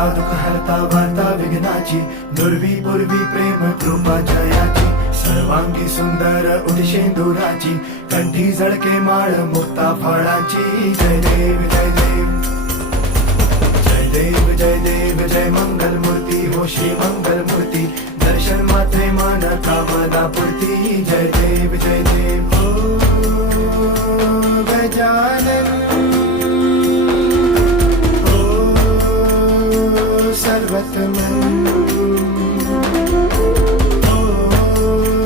करता दुःख हरता वार्ता विघ्नाची, दुर्वी पूर्वी प्रेम कृपा जयाची, सर्वांगी सुंदर उदिशेंदुराची, कंठी झळके माळ मुक्ता फळाची. जय देव जय देव जय देव जय देव जय मंगल मूर्ती हो श्री मंगल मूर्ती, दर्शन मात्रे मन कामना पूर्ती. जय देव जय देव हो गजानन सर्वतमन